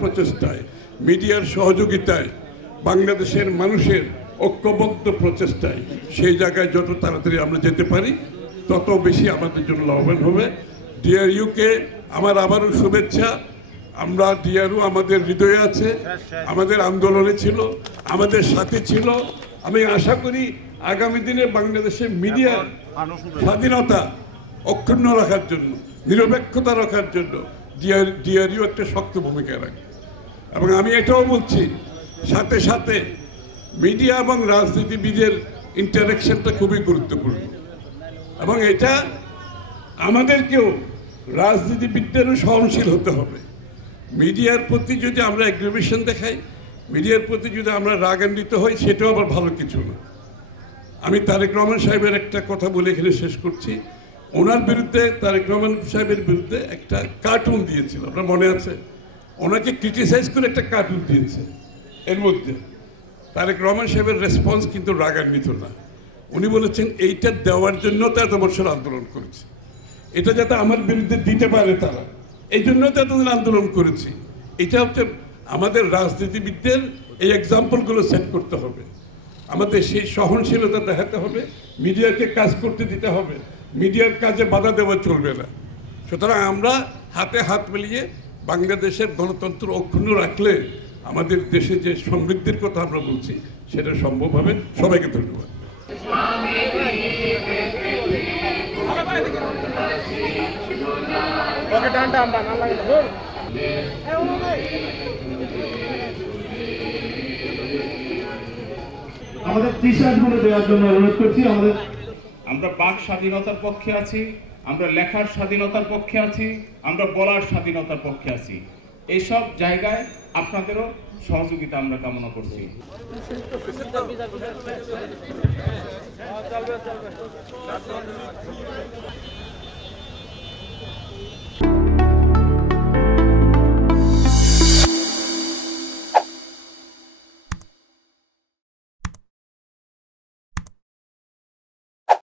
প্রচেষ্টায়, মিডিয়ার সহযোগিতায়, বাংলাদেশের মানুষের ঐক্যবদ্ধ প্রচেষ্টায় সেই জায়গায় যত তাড়াতাড়ি আমরা যেতে পারি তত বেশি আমাদের জন্য লাভবান হবে। ডিআরইউকে আমার আবারও শুভেচ্ছা। আমরা ডিআরইউ আমাদের হৃদয়ে আছে, আমাদের আন্দোলনে ছিল, আমাদের সাথে ছিল। আমি আশা করি আগামী দিনে বাংলাদেশের মিডিয়ার স্বাধীনতা অক্ষুণ্ণ রাখার জন্য, নিরপেক্ষতা রাখার জন্য ডিআরইউ একটা শক্ত ভূমিকা রাখে। এবং আমি এটাও বলছি, সাথে সাথে মিডিয়া এবং রাজনীতিবিদের ইন্টারাকশনটা খুবই গুরুত্বপূর্ণ এবং এটা আমাদেরকেও রাজনীতিবিদদেরও সহনশীল হতে হবে। মিডিয়ার প্রতি যদি আমরা অ্যাগ্রিভেশন দেখাই, মিডিয়ার প্রতি যদি আমরা রাগান্বিত হই, সেটাও আবার ভালো কিছু না। আমি তারেক রহমান সাহেবের একটা কথা বলে এখানে শেষ করছি। ওনার বিরুদ্ধে, তারেক রহমান সাহেবের বিরুদ্ধে একটা কার্টুন দিয়েছিল, আপনার মনে আছে? ওনাকে ক্রিটিসাইজ করে একটা কার্টুন দিয়েছে। এর মধ্যে তারেক রহমান সাহেবের রেসপন্স কিন্তু রাগান্বিত না। উনি বলেছেন এইটা দেওয়ার জন্য তো এত বছর আন্দোলন করেছে, এটা যাতে আমার বিরুদ্ধে দিতে পারে তারা, এই জন্য তো এতদিন আন্দোলন করেছি। এটা হচ্ছে আমাদের রাজনীতিবিদদের এই এক্সাম্পলগুলো সেট করতে হবে, আমাদের সেই সহনশীলতা দেখাতে হবে, মিডিয়াকে কাজ করতে দিতে হবে, মিডিয়ার কাজে বাধা দেওয়া চলবে না। সুতরাং আমরা হাতে হাত মিলিয়ে বাংলাদেশের গণতন্ত্র অক্ষুণ্ণ রাখলে আমাদের দেশে যে সমৃদ্ধির কথা আমরা বলছি সেটা সম্ভব হবে। সবাইকে ধন্যবাদ। আমাদের টি-শার্টগুলো দেওয়ার জন্য অনুরোধ করছি। আমরা বাক স্বাধীনতার পক্ষে আছি, আমরা লেখার স্বাধীনতার পক্ষে আছি, আমরা বলার স্বাধীনতার পক্ষে আছি। এইসব জায়গায় আপনাদেরও সহযোগিতা আমরা কামনা করছি।